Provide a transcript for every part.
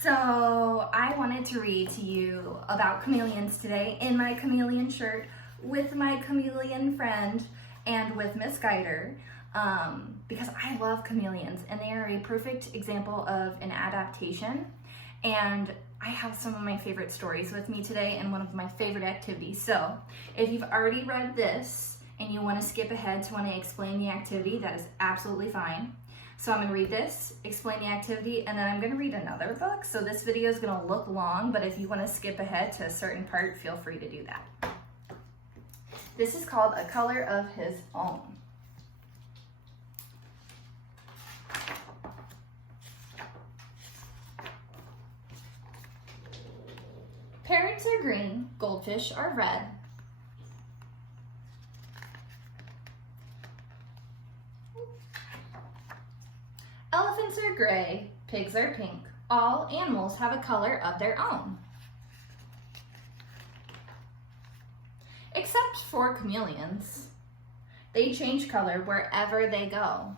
So I wanted to read to you about chameleons today in my chameleon shirt with my chameleon friend and with Miss Guider because I love chameleons and they are a perfect example of an adaptation. And I have some of my favorite stories with me today and one of my favorite activities. So if you've already read this and you want to skip ahead to when I explain the activity, that is absolutely fine. So I'm going to read this, explain the activity, and then I'm going to read another book. So this video is going to look long, but if you want to skip ahead to a certain part, feel free to do that. This is called A Color of His Own. Parrots are green, goldfish are red. Elephants are gray, pigs are pink. All animals have a color of their own. Except for chameleons. They change color wherever they go.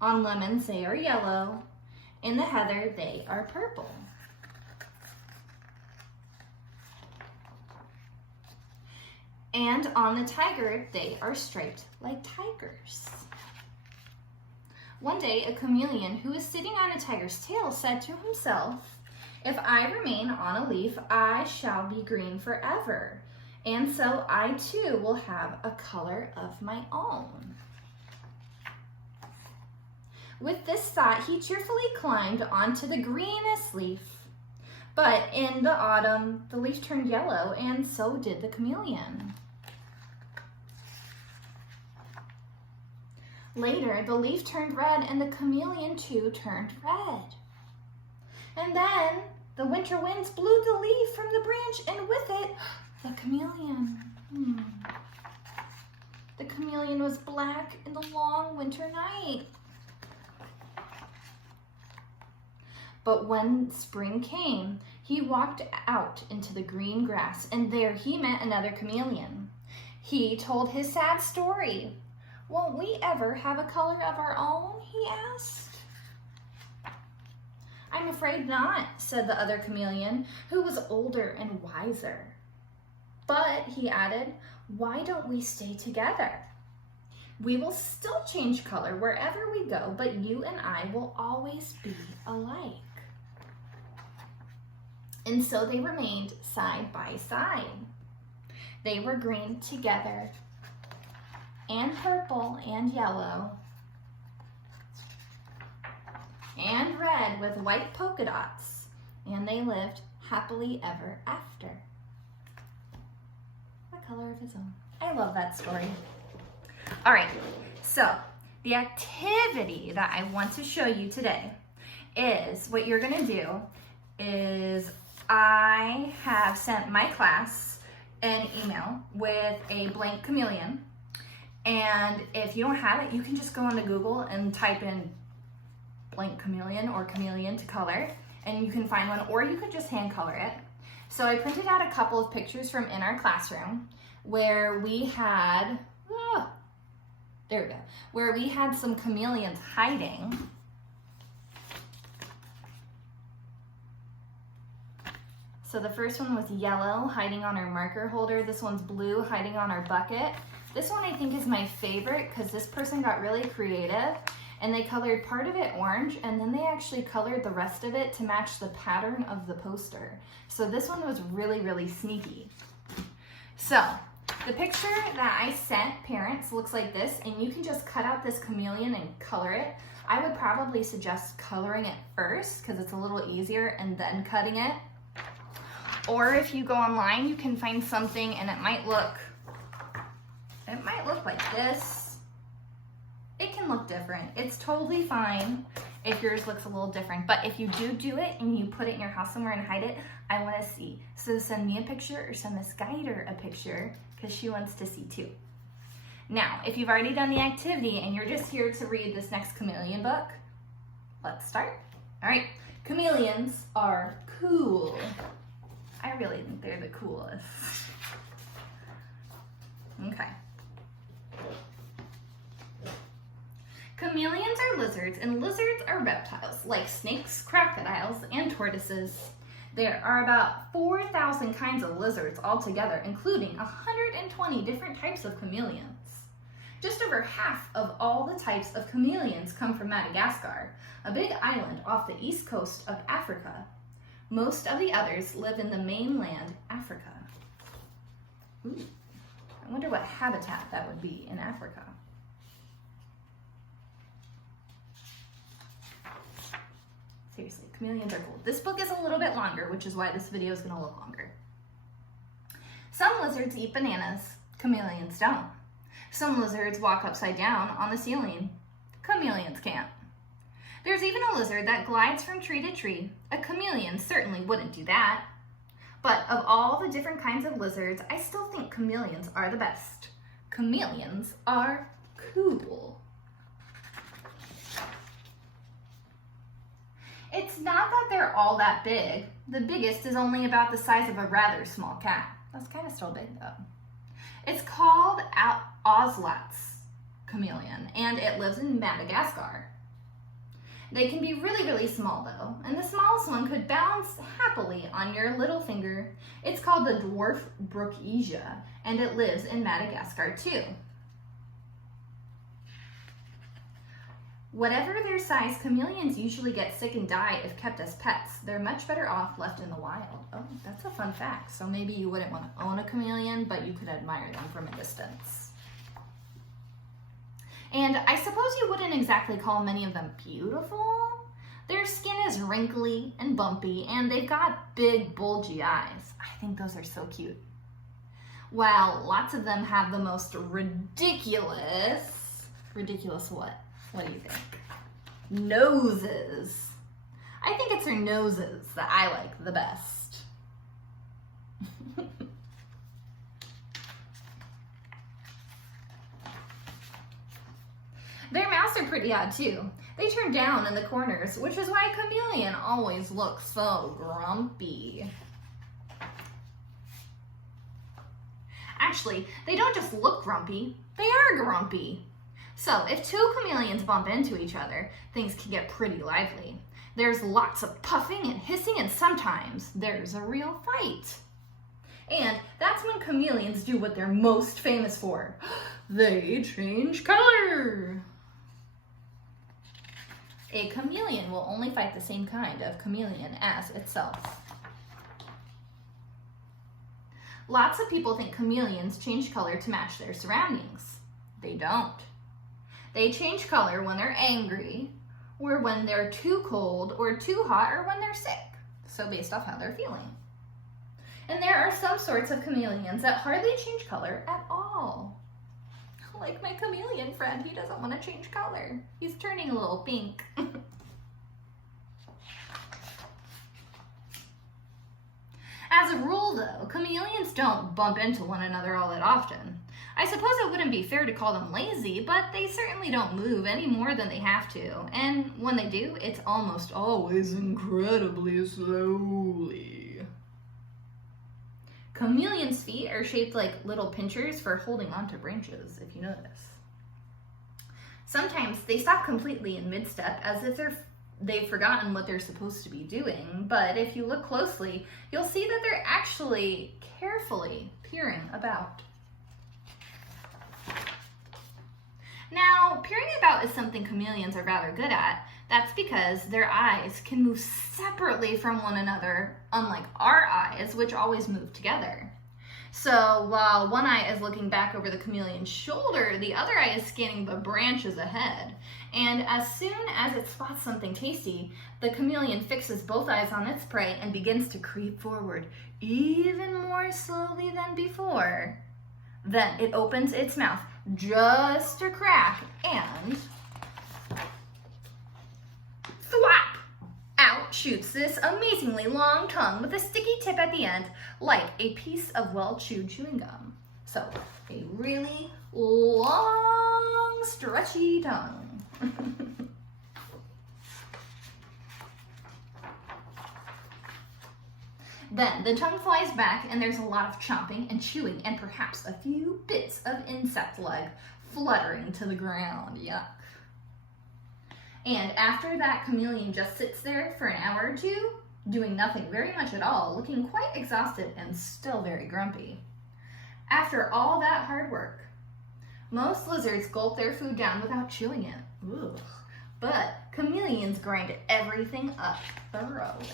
On lemons, they are yellow. In the heather, they are purple. And on the tiger, they are striped like tigers. One day, a chameleon who was sitting on a tiger's tail said to himself, "If I remain on a leaf, I shall be green forever, and so I too will have a color of my own." With this thought, he cheerfully climbed onto the greenest leaf. But in the autumn, the leaf turned yellow, and so did the chameleon. Later, the leaf turned red, and the chameleon too turned red. And then the winter winds blew the leaf from the branch, and with it, the chameleon. The chameleon was black in the long winter night. But when spring came, he walked out into the green grass, and there he met another chameleon. He told his sad story. "Won't we ever have a color of our own?" he asked. "I'm afraid not," said the other chameleon, who was older and wiser. "But," he added, "why don't we stay together? We will still change color wherever we go, but you and I will always be alike." And so they remained side by side. They were green together, and purple and yellow, and red with white polka dots, and they lived happily ever after. A color of his own. I love that story. All right, so the activity that I want to show you today is what you're gonna do is I have sent my class an email with a blank chameleon. And if you don't have it, you can just go onto Google and type in blank chameleon or chameleon to color, and you can find one, or you could just hand color it. So I printed out a couple of pictures from in our classroom where we had, there we go, where we had some chameleons hiding. So the first one was yellow, hiding on our marker holder. This one's blue, hiding on our bucket. This one I think is my favorite because this person got really creative and they colored part of it orange and then they actually colored the rest of it to match the pattern of the poster. So this one was really, really sneaky. So the picture that I sent parents looks like this, and you can just cut out this chameleon and color it. I would probably suggest coloring it first because it's a little easier and then cutting it. Or if you go online, you can find something and it might look like this. It can look different. It's totally fine if yours looks a little different. But if you do it and you put it in your house somewhere and hide it, I want to see. So send me a picture or send Miss Guider a picture because she wants to see too. Now, if you've already done the activity and you're just here to read this next chameleon book, let's start. All right, chameleons are cool. I really think they're the coolest. Okay. Chameleons are lizards, and lizards are reptiles, like snakes, crocodiles, and tortoises. There are about 4,000 kinds of lizards altogether, including 120 different types of chameleons. Just over half of all the types of chameleons come from Madagascar, a big island off the east coast of Africa. Most of the others live in the mainland Africa. Ooh, I wonder what habitat that would be in Africa. Seriously, chameleons are cool. This book is a little bit longer, which is why this video is going to look longer. Some lizards eat bananas. Chameleons don't. Some lizards walk upside down on the ceiling. Chameleons can't. There's even a lizard that glides from tree to tree. A chameleon certainly wouldn't do that. But of all the different kinds of lizards, I still think chameleons are the best. Chameleons are cool. It's not that they're all that big. The biggest is only about the size of a rather small cat. That's kind of still big though. It's called Oslat's chameleon, and it lives in Madagascar. They can be really, really small though, and the smallest one could bounce happily on your little finger. It's called the dwarf brookesia, and it lives in Madagascar too. Whatever their size, chameleons usually get sick and die if kept as pets. They're much better off left in the wild. Oh, that's a fun fact. So maybe you wouldn't want to own a chameleon, but you could admire them from a distance. And I suppose you wouldn't exactly call many of them beautiful. Their skin is wrinkly and bumpy, and they've got big, bulgy eyes. I think those are so cute. While lots of them have the most ridiculous what? What do you think? Noses. I think it's their noses that I like the best. Their mouths are pretty odd too. They turn down in the corners, which is why a chameleon always looks so grumpy. Actually, they don't just look grumpy, they are grumpy. So if two chameleons bump into each other, things can get pretty lively. There's lots of puffing and hissing, and sometimes there's a real fight. And that's when chameleons do what they're most famous for. They change color. A chameleon will only fight the same kind of chameleon as itself. Lots of people think chameleons change color to match their surroundings. They don't. They change color when they're angry, or when they're too cold or too hot, or when they're sick. So based off how they're feeling. And there are some sorts of chameleons that hardly change color at all. Like my chameleon friend, he doesn't want to change color. He's turning a little pink. As a rule though, chameleons don't bump into one another all that often. I suppose it wouldn't be fair to call them lazy, but they certainly don't move any more than they have to. And when they do, it's almost always incredibly slowly. Chameleons' feet are shaped like little pinchers for holding onto branches, if you notice. Sometimes they stop completely in mid-step as if they've forgotten what they're supposed to be doing, but if you look closely, you'll see that they're actually carefully peering about. Now, peering about is something chameleons are rather good at. That's because their eyes can move separately from one another, unlike our eyes, which always move together. So while one eye is looking back over the chameleon's shoulder, the other eye is scanning the branches ahead. And as soon as it spots something tasty, the chameleon fixes both eyes on its prey and begins to creep forward, even more slowly than before. Then it opens its mouth just a crack and thwap! Out shoots this amazingly long tongue with a sticky tip at the end, like a piece of well-chewed chewing gum. So, a really long, stretchy tongue. Then the tongue flies back and there's a lot of chomping and chewing and perhaps a few bits of insect leg fluttering to the ground. Yuck. And after that chameleon just sits there for an hour or two, doing nothing very much at all, looking quite exhausted and still very grumpy. After all that hard work, most lizards gulp their food down without chewing it. Ugh. But chameleons grind everything up thoroughly.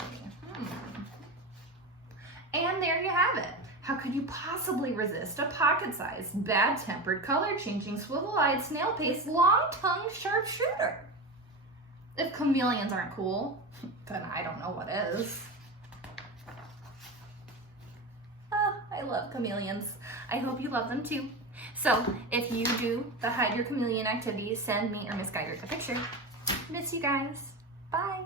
And there you have it. How could you possibly resist a pocket-sized, bad-tempered, color-changing, swivel-eyed, snail-paced, long-tongued sharpshooter? If chameleons aren't cool, then I don't know what is. I love chameleons. I hope you love them too. So if you do the hide your chameleon activity, send me or Miss Geiger a picture. Miss you guys. Bye.